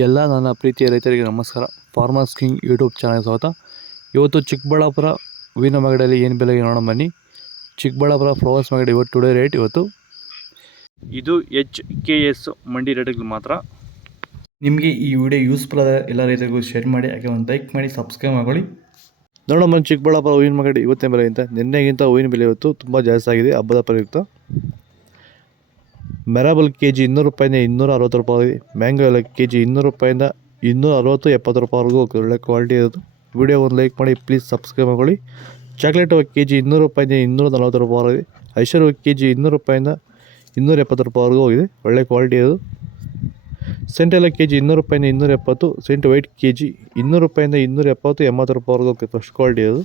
ಎಲ್ಲ ನನ್ನ ಪ್ರೀತಿಯ ರೈತರಿಗೆ ನಮಸ್ಕಾರ. ಫಾರ್ಮರ್ಸ್ ಕಿಂಗ್ ಯೂಟ್ಯೂಬ್ ಚಾನಲ್ ಸ್ವಾಗತ. ಇವತ್ತು ಚಿಕ್ಕಬಳ್ಳಾಪುರ ಹೂವಿನ ಮಾರ್ಕೆಟಲ್ಲಿ ಏನು ಬೆಲೆಗೆ ನೋಡೋಣ ಬನ್ನಿ. ಚಿಕ್ಕಬಳ್ಳಾಪುರ ಫ್ಲವರ್ಸ್ ಮಾರ್ಕೆಟ್ ಇವತ್ತು ಟುಡೇ ರೇಟ್ ಇವತ್ತು ಇದು HKS ಮಂಡಿ ರೇಟ್ಗಳು ಮಾತ್ರ. ನಿಮಗೆ ಈ ವಿಡಿಯೋ ಯೂಸ್ಫುಲ್ ಆದ ಎಲ್ಲ ರೈತರಿಗೂ ಶೇರ್ ಮಾಡಿ, ಹಾಗೆ ಒಂದು ಲೈಕ್ ಮಾಡಿ, ಸಬ್ಸ್ಕ್ರೈಬ್ ಮಾಡ್ಕೊಳ್ಳಿ. ನೋಡೋಣ ಬನ್ನಿ ಚಿಕ್ಕಬಳ್ಳಾಪುರ ಹೂವಿನ ಮಾರ್ಕೆಟ್ ಇವತ್ತೇ ಬೆಲೆ ಅಂತ. ನಿನ್ನೆಗಿಂತ ಹೂವಿನ ಬೆಲೆ ಇವತ್ತು ತುಂಬ ಜಾಸ್ತಿ ಆಗಿದೆ. ಹಬ್ಬದ ಪ್ರಯುಕ್ತ ಮೆರಾಬಲ್ KG 200 ರೂಪಾಯಿಂದ 260 ರೂಪಾಯಿ. ಮ್ಯಾಂಗೋ ಎಲ್ಲ KG 200 ರೂಪಾಯಿಂದ 260, 70 ರೂಪಾಯಿವರೆಗೂ ಒಳ್ಳೆ ಕ್ವಾಲಿಟಿ ಇರೋದು. ವಿಡಿಯೋ ಒಂದು ಲೈಕ್ ಮಾಡಿ, ಪ್ಲೀಸ್ ಸಬ್ಸ್ಕ್ರೈಬ್ ಮಾಡ್ಕೊಳ್ಳಿ. ಚಾಕ್ಲೇಟ್ KG 200 ರೂಪಾಯಿಂದ 240 ರೂಪಾಯಿ. ಐಶ್ವರ್ಯ KG 200 ರೂಪಾಯಿಂದ 270 ರೂಪಾಯಿವರೆಗೂ ಹೋಗಿದೆ, ಒಳ್ಳೆ ಕ್ವಾಲಿಟಿ ಇರೋದು. ಸೆಂಟ್ ಎಲ್ಲ KG 200 ರೂಪಾಯಿಂದ 270. ಸೆಂಟ್ ವೈಟ್ KG 200 ರೂಪಾಯಿಂದ 270, 80 ರೂಪಾಯಿವರೆಗೂ ಹೋಗ್ತದೆ, ಫಸ್ಟ್ ಕ್ವಾಲಿಟಿ ಇರೋದು.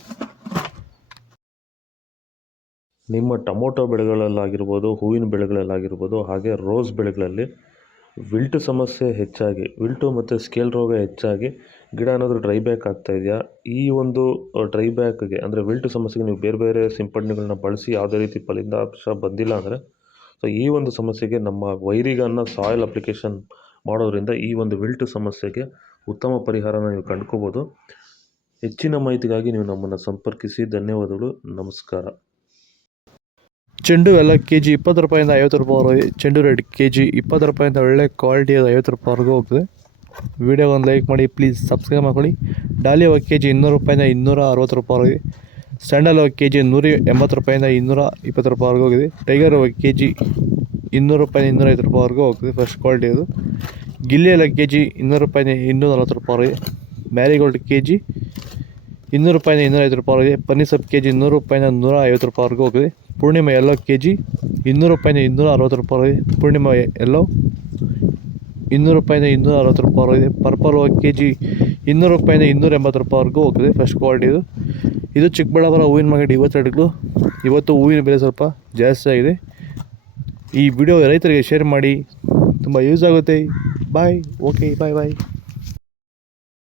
ನಿಮ್ಮ ಟೊಮೊಟೊ ಬೆಳೆಗಳಲ್ಲಾಗಿರ್ಬೋದು, ಹೂವಿನ ಬೆಳೆಗಳಲ್ಲಾಗಿರ್ಬೋದು, ಹಾಗೆ ರೋಸ್ ಬೆಳೆಗಳಲ್ಲಿ ವಿಲ್ಟು ಸಮಸ್ಯೆ ಹೆಚ್ಚಾಗಿ, ವಿಲ್ಟು ಮತ್ತು ಸ್ಕೇಲ್ ರೋಗ ಹೆಚ್ಚಾಗಿ ಗಿಡ ಏನಾದರೂ ಡ್ರೈ ಬ್ಯಾಕ್ ಆಗ್ತಾಯಿದೆಯಾ? ಈ ಒಂದು ಡ್ರೈ ಬ್ಯಾಕ್ಗೆ ಅಂದರೆ ವಿಲ್ಟು ಸಮಸ್ಯೆಗೆ ನೀವು ಬೇರೆ ಬೇರೆ ಸಿಂಪಡಣೆಗಳನ್ನ ಬಳಸಿ ಯಾವುದೇ ರೀತಿ ಫಲಿತಾಂಶ ಬಂದಿಲ್ಲ ಅಂದರೆ, ಸೊ ಈ ಒಂದು ಸಮಸ್ಯೆಗೆ ನಮ್ಮ ವೈರಿಗನ್ನ ಸಾಯಿಲ್ ಅಪ್ಲಿಕೇಶನ್ ಮಾಡೋದ್ರಿಂದ ಈ ಒಂದು ವಿಲ್ಟು ಸಮಸ್ಯೆಗೆ ಉತ್ತಮ ಪರಿಹಾರನ ನೀವು ಕಂಡುಕೋಬೋದು. ಹೆಚ್ಚಿನ ಮಾಹಿತಿಗಾಗಿ ನೀವು ನಮ್ಮನ್ನು ಸಂಪರ್ಕಿಸಿ. ಧನ್ಯವಾದಗಳು, ನಮಸ್ಕಾರ. ಚೆಂಡು ಎಲ್ಲ KG 20 ರೂಪಾಯಿಂದ 50 ರೂಪಾಯಿವರೆಗೆ. ಚೆಂಡು ರೆಡ್ KG 20 ರೂಪಾಯಿಂದ ಒಳ್ಳೆ ಕ್ವಾಲಿಟಿ 50 ರೂಪಾಯಿವರೆಗೂ ಹೋಗ್ತದೆ. ವಿಡಿಯೋ ಒಂದು ಲೈಕ್ ಮಾಡಿ, ಪ್ಲೀಸ್ ಸಬ್ಸ್ಕ್ರೈಬ್ ಮಾಡ್ಕೊಳ್ಳಿ. ಡಾಲಿಯೋ KG 200 ರೂಪಾಯಿಂದ 260 ರೂಪಾಯಿವರೆಗೆ. ಸ್ಯಾಂಡಲ್ KG 180 ರೂಪಾಯಿಂದ 220 ರೂಪಾಯಿವರೆಗೂ ಹೋಗಿದೆ. ಟೈಗರ್ KG 200 ರೂಪಾಯಿಂದ 250 ರೂಪಾಯಿವರೆಗೂ ಹೋಗ್ತದೆ, ಫಸ್ಟ್ ಕ್ವಾಲಿಟಿ ಅದು. ಗಿಲ್ಲಿ ಎಲ್ಲ KG 200 ರೂಪಾಯಿಂದ 240 ರೂಪಾಯಿವರೆಗೆ. ಮ್ಯಾರಿಗೋಲ್ಡ್ KG 200 ರೂಪಾಯಿಂದ 250 ರೂಪಾಯಿವರೆಗೆ. ಪನ್ನೀರ್ KG 100 ರೂಪಾಯಿಂದ 150 ರೂಪಾಯಿವರೆಗೂ ಹೋಗಿದೆ. ಪೂರ್ಣಿಮಾ ಎಲ್ಲೋ KG 200 ರೂಪಾಯಿಂದ 260 ರೂಪಾಯಿವರೆಗೆ. ಪೂರ್ಣಿಮಾ ಎಲ್ಲೋ 200 ರೂಪಾಯಿಂದ 260 ರೂಪಾಯಿವರೆಗೆ. ಪರ್ಪಲ್ KG 200 ರೂಪಾಯಿಂದ 280 ರೂಪಾಯಿವರೆಗೂ ಹೋಗ್ತದೆ, ಫಸ್ಟ್ ಕ್ವಾಲಿಟಿ ಇದು. ಇದು ಚಿಕ್ಕಬಳ್ಳಾಪುರ ಹೂವಿನ ಮಾರ್ಕೆಟ್ ಇವತ್ತು ರೇಟ್ಗಳು. ಇವತ್ತು ಹೂವಿನ ಬೆಲೆ ಸ್ವಲ್ಪ ಜಾಸ್ತಿ ಆಗಿದೆ. ಈ ವಿಡಿಯೋ ರೈತರಿಗೆ ಶೇರ್ ಮಾಡಿ, ತುಂಬ ಯೂಸ್ ಆಗುತ್ತೆ. ಬಾಯ್. ಓಕೆ, ಬಾಯ್.